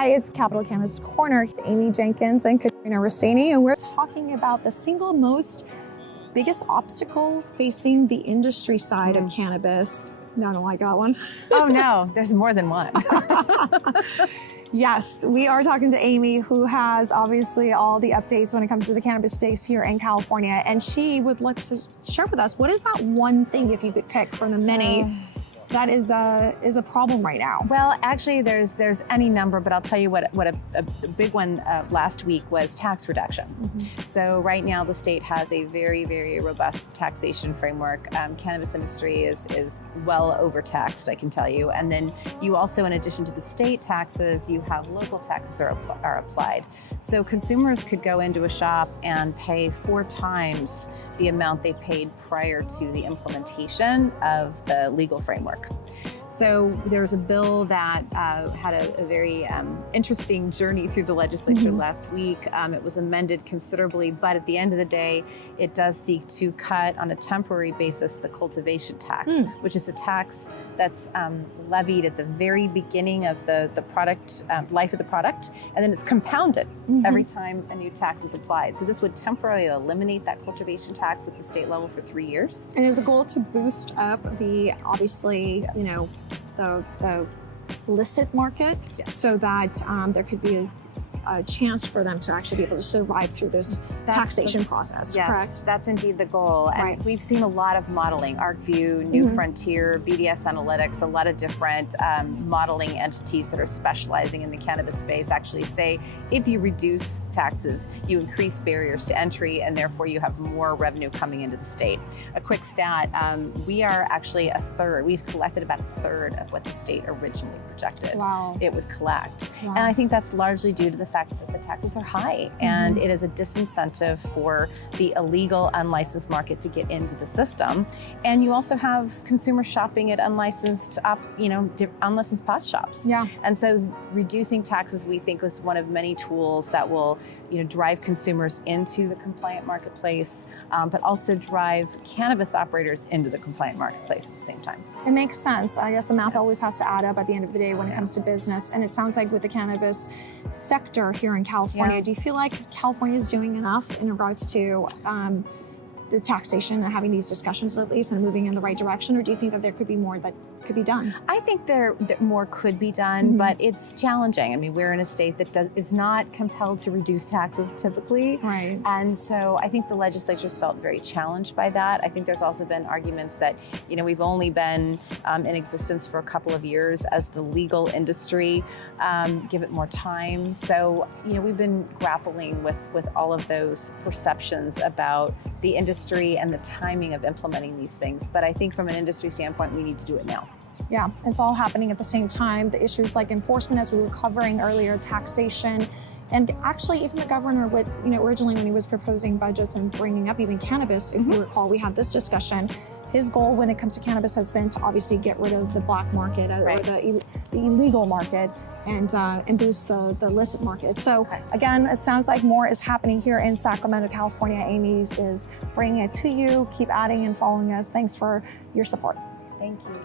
Hi, it's Capital Cannabis Corner. Amy Jenkins and Katrina Rossini, and we're talking about the single most biggest obstacle facing the industry side of cannabis. No, I got one. Oh no, there's more than one. Yes, we are talking to Amy, who has obviously all the updates when it comes to the cannabis space here in California, and she would like to share with us, what is that one thing, if you could pick from the many, that is a problem right now? Well, actually, there's any number, but I'll tell you what a big one last week was tax reduction. So right now, the state has a very, very robust taxation framework. Cannabis industry is well overtaxed, I can tell you. And then you also, in addition to the state taxes, you have local taxes are applied. So consumers could go into a shop and pay 4 times the amount they paid prior to the implementation of the legal framework. So there's a bill that had a very interesting journey through the legislature last week. It was amended considerably, but at the end of the day, it does seek to cut on a temporary basis the cultivation tax, which is a tax that's levied at the very beginning of the product, life of the product, and then it's compounded every time a new tax is applied. So this would temporarily eliminate that cultivation tax at the state level for 3 years. And is the goal to boost up the, obviously, you know, the illicit market, so that there could be a chance for them to actually be able to survive through this taxation process, yes, correct? That's indeed the goal. And we've seen a lot of modeling, ArcView, New Frontier, BDS Analytics, a lot of different modeling entities that are specializing in the cannabis space actually say, if you reduce taxes, you increase barriers to entry, and therefore you have more revenue coming into the state. A quick stat, we are actually we've collected about a third of what the state originally projected it would collect. And I think that's largely due to the fact that the taxes are high, and it is a disincentive for the illegal, unlicensed market to get into the system. And you also have consumers shopping at unlicensed pot shops. And so reducing taxes, we think, is one of many tools that will, drive consumers into the compliant marketplace, but also drive cannabis operators into the compliant marketplace at the same time. It makes sense. I guess the math always has to add up at the end of the day when it comes to business. And it sounds like with the cannabis sector here in California, do you feel like California is doing enough in regards to the taxation and having these discussions at least and moving in the right direction? Or do you think that there could be more that could be done? I think that more could be done, but it's challenging. I mean, we're in a state that is not compelled to reduce taxes typically. And so I think the legislature's felt very challenged by that. I think there's also been arguments that, we've only been in existence for a couple of years as the legal industry, give it more time. So, we've been grappling with all of those perceptions about the industry and the timing of implementing these things. But I think from an industry standpoint, we need to do it now. Yeah, it's all happening at the same time. The issues like enforcement, as we were covering earlier, taxation, and actually even the governor with, originally when he was proposing budgets and bringing up even cannabis, if you recall, we had this discussion. His goal when it comes to cannabis has been to obviously get rid of the black market or the illegal market and boost the illicit market. So again, it sounds like more is happening here in Sacramento, California. Amy is bringing it to you. Keep adding and following us. Thanks for your support. Thank you.